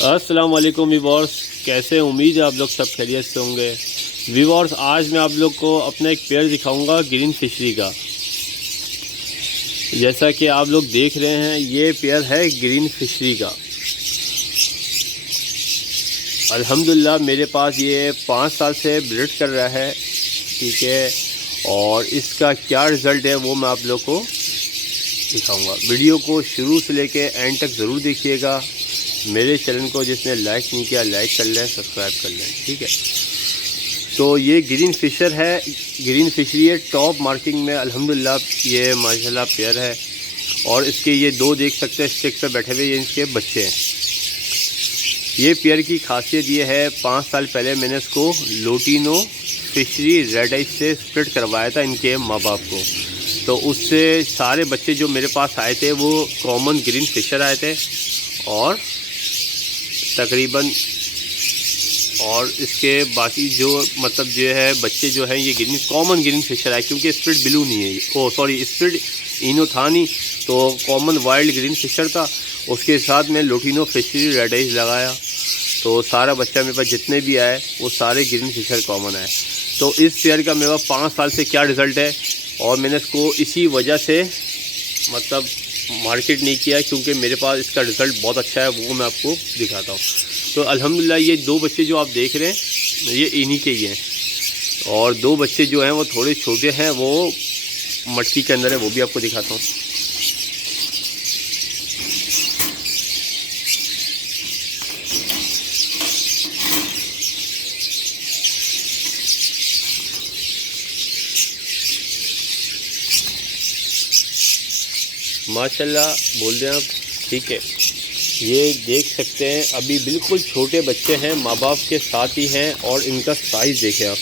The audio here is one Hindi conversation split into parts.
अस्सलाम वालेकुम वीवर्स, कैसे उम्मीद है आप लोग सब खैरियत से होंगे। वीवर्स, आज मैं आप लोग को अपना एक पेयर दिखाऊंगा ग्रीन फिशरी का। जैसा कि आप लोग देख रहे हैं, ये पेयर है ग्रीन फिशरी का। अल्हम्दुलिल्लाह मेरे पास ये 5 साल से ब्रीड कर रहा है, ठीक है। और इसका क्या रिज़ल्ट है वो मैं आप लोग को दिखाऊंगा। वीडियो को शुरू से लेके एंड तक ज़रूर देखिएगा। मेरे चैनल को जिसने लाइक नहीं किया, लाइक कर लें, सब्सक्राइब कर लें, ठीक है। तो ये ग्रीन फिशर है, ग्रीन फिशरी है, टॉप मार्किंग में अल्हम्दुलिल्लाह ये माशाल्लाह पेयर है। और इसके ये 2 देख सकते हैं स्टिक पे बैठे हुए, ये इनके बच्चे हैं। ये पेयर की खासियत ये है, 5 साल पहले मैंने इसको लोटिनो फिशरी रेड आइज से स्प्लिट करवाया था इनके माँ बाप को। तो उससे सारे बच्चे जो मेरे पास आए थे वो कॉमन ग्रीन फिशर आए थे। और तकरीबन और इसके बाकी जो मतलब जो है बच्चे जो हैं ये कॉमन ग्रीन फिशर है, क्योंकि स्प्लिट ब्लू नहीं है। स्प्लिट इनो था नहीं, तो कॉमन वाइल्ड ग्रीन फिशर था। उसके साथ में लोटिनो फिशरी रेड आइज लगाया, तो सारा बच्चा मेरे पास जितने भी आए वो सारे ग्रीन फिशर कॉमन आए। तो इस पेयर का मेरे पास 5 साल से क्या रिज़ल्ट है, और मैंने इसको इसी वजह से मतलब मार्केट नहीं किया, क्योंकि मेरे पास इसका रिज़ल्ट बहुत अच्छा है, वो मैं आपको दिखाता हूँ। तो अल्हम्दुलिल्लाह ये 2 बच्चे जो आप देख रहे हैं ये इन्हीं के ही हैं। और 2 बच्चे जो हैं वो थोड़े छोटे हैं, वो मटकी के अंदर है, वो भी आपको दिखाता हूँ। माशाल्लाह बोल दें आप, ठीक है। ये देख सकते हैं अभी बिल्कुल छोटे बच्चे हैं, माँ बाप के साथ ही हैं। और इनका साइज़ देखें आप,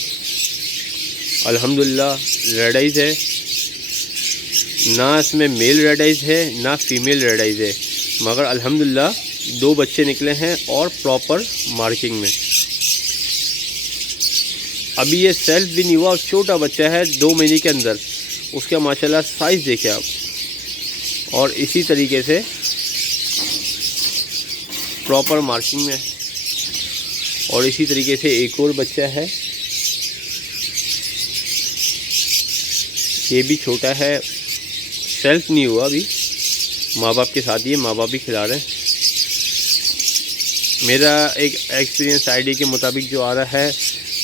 अल्हम्दुलिल्लाह रेड आइज है, ना इसमें मेल रेड आइज है ना फीमेल रेड आइज है, मगर अल्हम्दुलिल्लाह 2 बच्चे निकले हैं और प्रॉपर मार्किंग में। अभी ये सेल्फ भी नहीं हुआ, छोटा बच्चा है 2 महीने के अंदर। उसका माशाल्लाह साइज़ देखें आप। और इसी तरीके से प्रॉपर मार्किंग में। और इसी तरीके से एक और बच्चा है, ये भी छोटा है, सेल्फ नहीं हुआ अभी, माँ बाप के साथ ही है, माँ बाप भी खिला रहे हैं। मेरा एक एक्सपीरियंस आईडी के मुताबिक जो आ रहा है,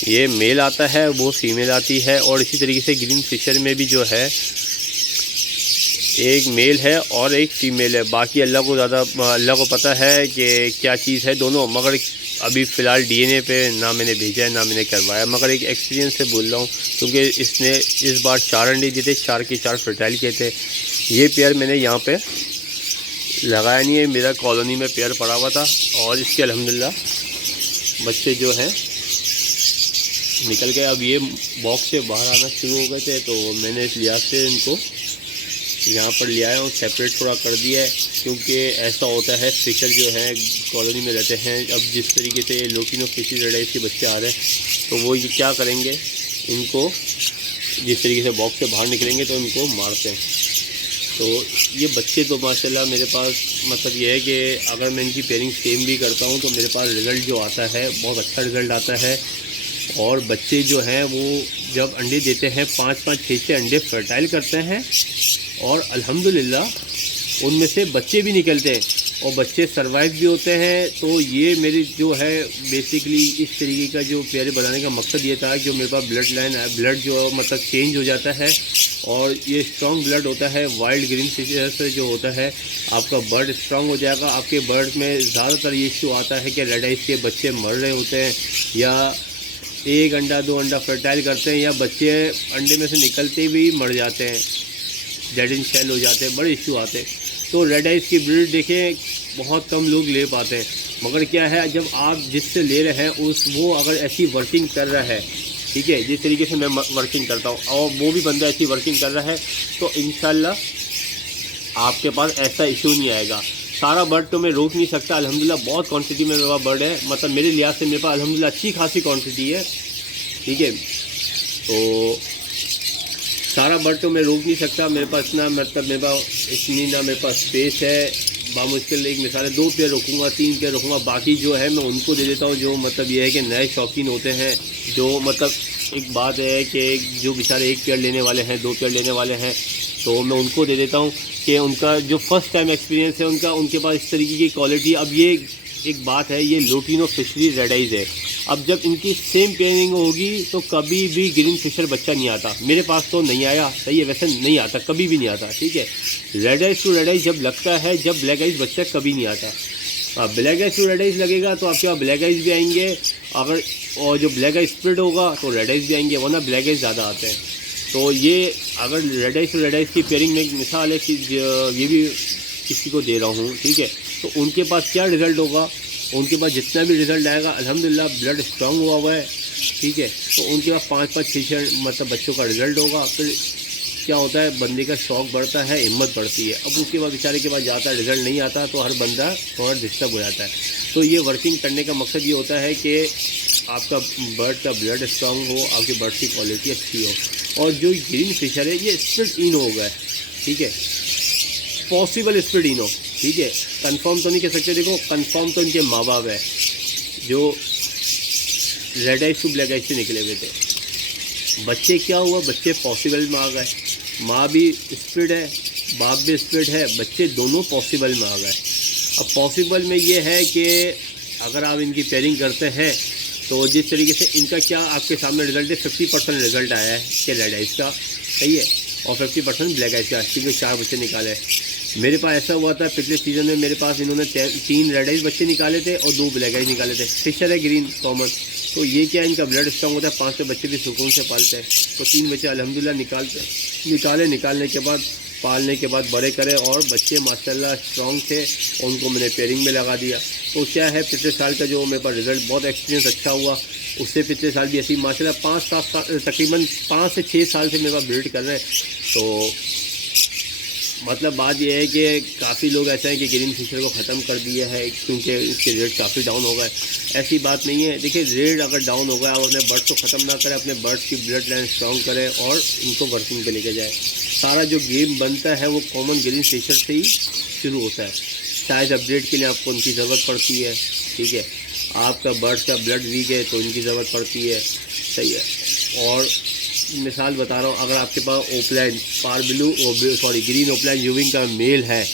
ये मेल आता है वो फीमेल आती है। और इसी तरीके से ग्रीन फिशर में भी जो है एक मेल है और एक फ़ीमेल है। बाकी अल्लाह को पता है कि क्या चीज़ है दोनों, मगर अभी फ़िलहाल डीएनए पे ना मैंने भेजा है ना मैंने करवाया। मगर एक एक्सपीरियंस से बोल रहा हूँ, क्योंकि इसने इस बार 4 अंडे दिए थे, 4 के 4 फर्टाइल किए थे। ये पेयर मैंने यहाँ पे लगाया नहीं है, मेरा कॉलोनी में पेयर पड़ा हुआ था। और इसके अल्हम्दुलिल्लाह बच्चे जो हैं निकल गए। अब ये बॉक्स से बाहर आना शुरू हो गए थे, तो मैंने इस लिहाज से इनको यहाँ पर ले आया हूँ, सेपरेट थोड़ा कर दिया है। क्योंकि ऐसा होता है, फिशर जो है कॉलोनी में रहते हैं। अब जिस तरीके से लोटिनो फिशरी रेड आइज के बच्चे आ रहे हैं, तो वो ये क्या करेंगे, इनको जिस तरीके से बॉक्स से बाहर निकलेंगे तो इनको मारते हैं। तो ये बच्चे तो माशाल्लाह मेरे पास मतलब ये है कि अगर मैं इनकी पेयरिंग सेम भी करता हूँ तो मेरे पास रिज़ल्ट जो आता है बहुत अच्छा रिज़ल्ट आता है। और बच्चे जो हैं वो जब अंडे देते हैं 5-5, 6-6 अंडे फर्टाइल करते हैं। और अल्हम्दुलिल्लाह उनमें से बच्चे भी निकलते हैं और बच्चे सरवाइव भी होते हैं। तो ये मेरी जो है बेसिकली इस तरीके का जो पेयर बनाने का मकसद ये था, जो मेरे पास ब्लड लाइन है, ब्लड जो मतलब चेंज हो जाता है और ये स्ट्रॉन्ग ब्लड होता है। वाइल्ड ग्रीन फिशर से जो होता है आपका बर्ड स्ट्रॉन्ग हो जाएगा। आपके बर्ड में ज़्यादातर ये इशू आता है कि रेड आइज के बच्चे मर रहे होते हैं, या 1 अंडा 2 अंडा फर्टाइल करते हैं, या बच्चे अंडे में से निकलते भी मर जाते हैं, डेड इन शेल हो जाते हैं, बड़े इशू आते हैं। तो रेड आइज की ब्रीड देखें बहुत कम लोग ले पाते हैं। मगर क्या है, जब आप जिससे ले रहे हैं वो अगर ऐसी वर्किंग कर रहा है, ठीक है, जिस तरीके से मैं वर्किंग करता हूँ, और वो भी बंदा ऐसी वर्किंग कर रहा है, तो इंशाल्लाह आपके पास ऐसा इशू नहीं आएगा। सारा बर्ड तो मैं रोक नहीं सकता, अल्हम्दुलिल्लाह बहुत क्वांटिटी में मेरे पास बर्ड है, मतलब मेरे लिहाज से मेरे पास अल्हम्दुलिल्लाह अच्छी खासी क्वांटिटी है, ठीक है। तो सारा बर्ड तो मैं रोक नहीं सकता, मेरे पास इतना मतलब मेरे पास इतनी ना मेरे पास स्पेस है बामुश्किल एक मिसाल है 2 पेयर रखूँगा, 3 पेयर रखूँगा, बाकी जो है मैं उनको दे देता हूँ जो मतलब ये है कि नए शौकीन होते हैं, जो मतलब एक बात है कि जो बेचारे 1 पेयर लेने वाले हैं, 2 पेयर लेने वाले हैं, तो मैं उनको दे देता हूँ कि उनका जो फर्स्ट टाइम एक्सपीरियंस है उनके पास इस तरीके की क्वालिटी। अब ये एक बात है, ये लुटिनो फिशरी रेड आइज़ है। अब जब इनकी सेम पेयरिंग होगी तो कभी भी ग्रीन फिशर बच्चा नहीं आता। मेरे पास तो नहीं आया, सही है, वैसे नहीं आता, कभी भी नहीं आता, ठीक है। Red eyes to red eyes जब लगता है, जब ब्लैक आइज़ बच्चा कभी नहीं आता। अब black eyes to red eyes लगेगा तो आपके पास ब्लैक आइज़ भी आएंगे, अगर और जो ब्लैक आइज़ स्प्लिट होगा तो रेड आइज़ भी आएंगे, वरना ब्लैक आइज़ ज़्यादा आते हैं। तो ये अगर red eyes to red eyes की पेयरिंग में एक मिसाल है कि ये भी किसी को दे रहा हूँ, ठीक है, तो उनके पास क्या रिज़ल्ट होगा, उनके पास जितना भी रिज़ल्ट आएगा अल्हम्दुलिल्लाह ब्लड स्ट्रांग हुआ है, ठीक है, तो उनके पास 5-5, 6 मतलब बच्चों का रिज़ल्ट होगा। फिर क्या होता है, बंदे का शौक़ बढ़ता है, हिम्मत बढ़ती है। अब उसके बाद बेचारे के पास जाता है, रिज़ल्ट नहीं आता तो हर बंदा थोड़ा डिस्टर्ब हो जाता है। तो ये वर्किंग करने का मकसद ये होता है कि आपका बर्ड का ब्लड स्ट्रांग हो, आपके बर्ड की क्वालिटी अच्छी हो। और जो ग्रीन फिशर है ये स्प्लिट इन होगा, ठीक है, पॉसिबल स्प्लिट इन हो, ठीक है, कंफर्म तो नहीं कह सकते। देखो कंफर्म तो इनके माँ बाप है जो red eyes to black eyes से निकले हुए थे। बच्चे क्या हुआ, बच्चे पॉसिबल में आ गए, माँ भी स्प्लिट है, बाप भी स्प्लिट है, बच्चे दोनों पॉसिबल में आ गए। अब पॉसिबल में ये है कि अगर आप इनकी पेयरिंग करते हैं तो जिस तरीके से इनका क्या आपके सामने रिज़ल्ट है, 50% रिज़ल्ट आया है कि रेड आइज का, सही है, और 50% ब्लैक आइज का, क्योंकि 4 बच्चे निकाले। मेरे पास ऐसा हुआ था पिछले सीज़न में, मेरे पास इन्होंने 3 रेड आइज बच्चे निकाले थे और 2 ब्लैक आइज निकाले थे। फिशर है ग्रीन कॉमन, तो ये क्या इनका ब्लड स्ट्रॉन्ग होता है, 5 बच्चे भी सुकून से पालते हैं। तो 3 बच्चे अल्हम्दुलिल्लाह निकालने के बाद पालने के बाद बड़े करे और बच्चे माशाल्लाह स्ट्रॉन्ग थे, उनको मैंने पेयरिंग में लगा दिया। तो क्या है, पिछले साल का जो मेरे पास रिज़ल्ट बहुत एक्सपीरियंस अच्छा हुआ, उससे पिछले साल भी ऐसी माशाल्लाह 5-7 साल, तकरीबन 5 से 6 साल से मेरे पास ब्रीड कर रहे हैं। तो मतलब बात यह है कि काफ़ी लोग ऐसे हैं कि ग्रीन फिशर को ख़त्म कर दिया है क्योंकि इसके रेट काफ़ी डाउन हो गए। ऐसी बात नहीं है, देखिए रेट अगर डाउन हो गया और अपने बर्ड्स को ख़त्म ना करें, अपने बर्ड्स की ब्लड लाइन स्ट्रॉन्ग करें और इनको वर्किंग पे लेके जाए। सारा जो गेम बनता है वो कॉमन ग्रीन फिशर से ही शुरू होता है। साइज अपडेट के लिए आपको उनकी ज़रूरत पड़ती है, ठीक है, आपका बर्ड्स का ब्लड वीक है तो इनकी ज़रूरत पड़ती है, सही है। और मिसाल बता रहा हूँ, अगर आपके पास ओपलाइन ग्रीन ओपलाइन यूविंग का मेल है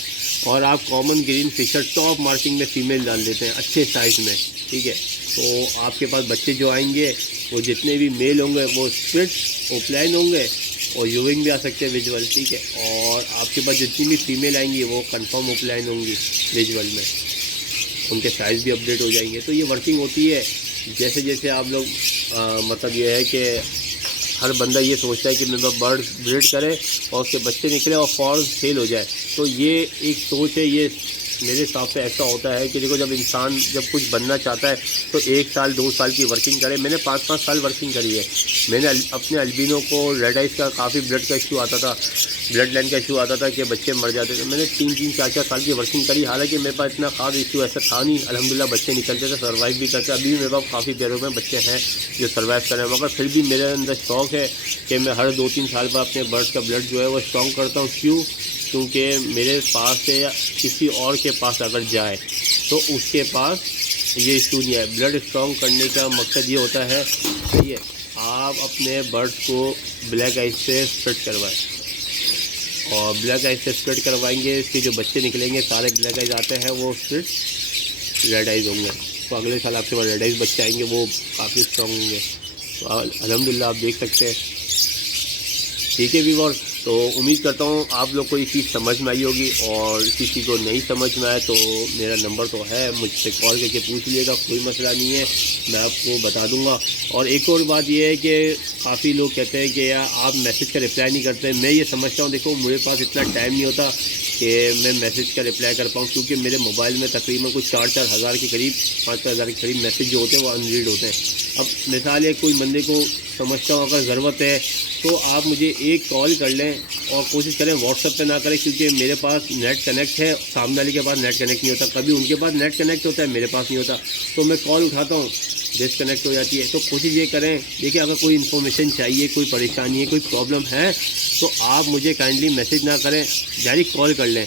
और आप common green fischer top marking में फ़ीमेल डाल देते हैं अच्छे साइज़ में, ठीक है, तो आपके पास बच्चे जो आएंगे वो जितने भी मेल होंगे वो स्प्लिट ओपलाइन होंगे और यूविंग भी आ सकते हैं विजुअल, ठीक है, और आपके पास जितनी भी फीमेल आएंगी वो कंफर्म ओपलाइन होंगी विजुअल में, उनके साइज़ भी अपडेट हो जाएंगे। तो ये वर्किंग होती है जैसे जैसे आप लोग मतलब ये है कि हर बंदा ये सोचता है कि मेरा बर्ड ब्रीड करे और उसके बच्चे निकले और फॉर्म फेल हो जाए। तो ये एक सोच है, ये मेरे हिसाब से ऐसा होता है कि देखो जब इंसान जब कुछ बनना चाहता है तो 1 साल 2 साल की वर्किंग करे। मैंने 5-5 साल वर्किंग करी है। मैंने अपने अल्बिनो को रेड आइज का काफ़ी ब्लड का इशू आता था, ब्लड लाइन का इशू आता था कि बच्चे मर जाते थे। मैंने 3-3, 4-4 साल की वर्किंग करी, हालांकि मेरे पास इतना ख़ास इशू ऐसा था नहीं, अल्हम्दुलिल्लाह बच्चे निकलते थे, सर्वाइव भी करते। अभी भी मेरे पास काफ़ी पेयरों में बच्चे हैं जो सर्वाइव कर रहे हैं, मगर फिर भी मेरे अंदर शौक़ है कि मैं हर 2-3 साल पर अपने बर्ड्स का ब्लड जो है वो स्ट्रॉन्ग करता हूँ। क्यों? क्योंकि मेरे पास से या किसी और के पास अगर जाए तो उसके पास ये इशू नहीं है। ब्लड स्ट्रॉन्ग करने का मकसद ये होता है कि आप अपने बर्ड्स को ब्लैक आइज से स्प्लिट करवाएं और ब्लैक आइज से स्प्लिट करवाएंगे, इसके जो बच्चे निकलेंगे सारे ब्लैक आइज आते हैं, वो स्प्लिट रेड आइज होंगे। तो अगले साल आपके पास रेड आइज बच्चे आएंगे, वो काफ़ी स्ट्रॉन्ग होंगे। तो अल्हम्दुलिल्लाह आप देख सकते हैं, ठीक है व्यूअर। तो उम्मीद करता हूँ आप लोग को ये चीज़ समझ में आई होगी, और किसी को नहीं समझ में आए तो मेरा नंबर तो है, मुझसे कॉल करके पूछ लीजिएगा, कोई मसला नहीं है, मैं आपको बता दूंगा। और एक और बात ये है कि काफ़ी लोग कहते हैं कि यार आप मैसेज का रिप्लाई नहीं करते। मैं ये समझता हूँ, देखो मेरे पास इतना टाइम नहीं होता कि मैं मैसेज का रिप्लाई कर पाऊँ, क्योंकि मेरे मोबाइल में तकरीबन कुछ 4-4 हज़ार के करीब 5-5 हज़ार के करीब मैसेज जो होते हैं वो अनरीड होते हैं। अब मिसाल है कोई बंदे को समझता हूँ अगर ज़रूरत है तो आप मुझे एक कॉल कर लें, और कोशिश करें व्हाट्सएप पे ना करें, क्योंकि मेरे पास नेट कनेक्ट है, सामने वाले के पास नेट कनेक्ट नहीं होता। कभी उनके पास नेट कनेक्ट होता है, मेरे पास नहीं होता, तो मैं कॉल उठाता हूँ, डिसकनेक्ट हो जाती है। तो कोशिश ये करें, देखिए अगर कोई इन्फॉर्मेशन चाहिए, कोई परेशानी है, कोई प्रॉब्लम है, तो आप मुझे काइंडली मैसेज ना करें, डायरेक्ट कॉल कर लें।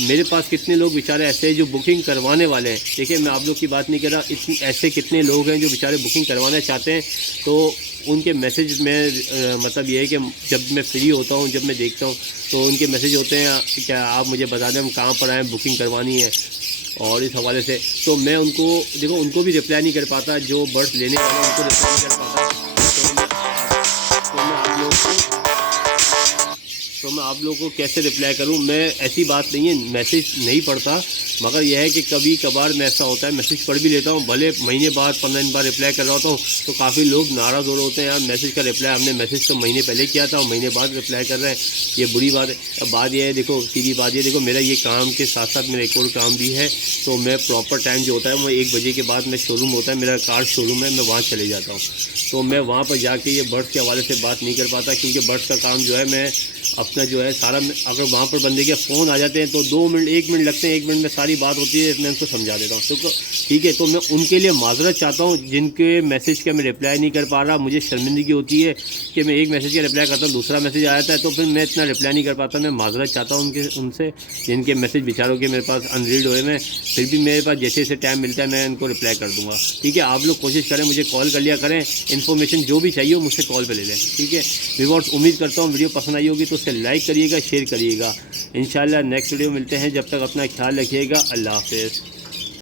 मेरे पास कितने लोग बेचारे ऐसे हैं जो बुकिंग करवाने वाले हैं। देखिए मैं आप लोग की बात नहीं कर रहा, इतने ऐसे कितने लोग हैं जो बेचारे बुकिंग करवाना चाहते हैं। तो उनके मैसेज में मतलब ये है कि जब मैं फ्री होता हूँ, जब मैं देखता हूँ तो उनके मैसेज होते हैं क्या आप मुझे बता दें हम कहाँ पर आएँ, बुकिंग करवानी है। और इस हवाले से तो मैं उनको देखो उनको भी रिप्लाई नहीं कर पाता, जो बर्ड्स लेने वाले हैं उनको रिप्लाई नहीं कर पाता। तो मैं आप लोगों को कैसे रिप्लाई करूं। मैं ऐसी बात नहीं है मैसेज नहीं पढ़ता, मगर यह है कि कभी कभार में ऐसा होता है मैसेज पढ़ भी लेता हूं, भले महीने बाद 15 दिन बाद रिप्लाई कर रहा होता हूं तो काफ़ी लोग नाराज़ हो रहे होते हैं, यार मैसेज का रिप्लाई हमने मैसेज तो महीने पहले किया था और महीने बाद रिप्लाई कर रहे हैं, ये बुरी बात है। अब बात यह है देखो सीधी बात ये देखो, मेरा ये काम के साथ साथ मेरा एक और काम भी है। तो मैं प्रॉपर टाइम जो होता है वो 1 बजे के बाद मैं शोरूम होता है, मेरा कार शोरूम है, मैं वहाँ चले जाता हूँ। तो मैं वहाँ पर जाके ये बर्ड्स के हवाले से बात नहीं कर पाता, क्योंकि बर्ड्स का काम जो है मैं अपना जो है सारा, अगर वहाँ पर बंदे के फ़ोन आ जाते हैं तो 2 मिनट 1 मिनट लगते हैं, 1 मिनट में सारी बात होती है, मैं उनको समझा देता हूँ। तो ठीक है, तो मैं उनके लिए माजरत चाहता हूँ जिनके मैसेज का मैं रिप्लाई नहीं कर पा रहा। मुझे शर्मिंदगी होती है कि मैं एक मैसेज का रिप्लाई करता हूँ, दूसरा मैसेज आ जाता है तो फिर मैं इतना रिप्लाई नहीं कर पाता। मैं माजरत चाहता हूँ उनसे जिनके मैसेज बेचारों के मेरे पास अनरीड हुए में, फिर भी मेरे पास जैसे जैसे टाइम मिलता है मैं उनको रिप्लाई कर दूँगा। ठीक है, आप लोग कोशिश करें, मुझे कॉल कर लिया करें, इन्फॉर्मेशन जो भी चाहिए हो मुझसे कॉल पर ले लें। ठीक है व्यूअर्स, उम्मीद करता हूँ वीडियो पसंद आई होगी तो उसे लाइक करिएगा, शेयर करिएगा। इंशाल्लाह नेक्स्ट वीडियो मिलते हैं, जब तक अपना ख्याल रखिएगा। अल्लाह हाफ़िज़।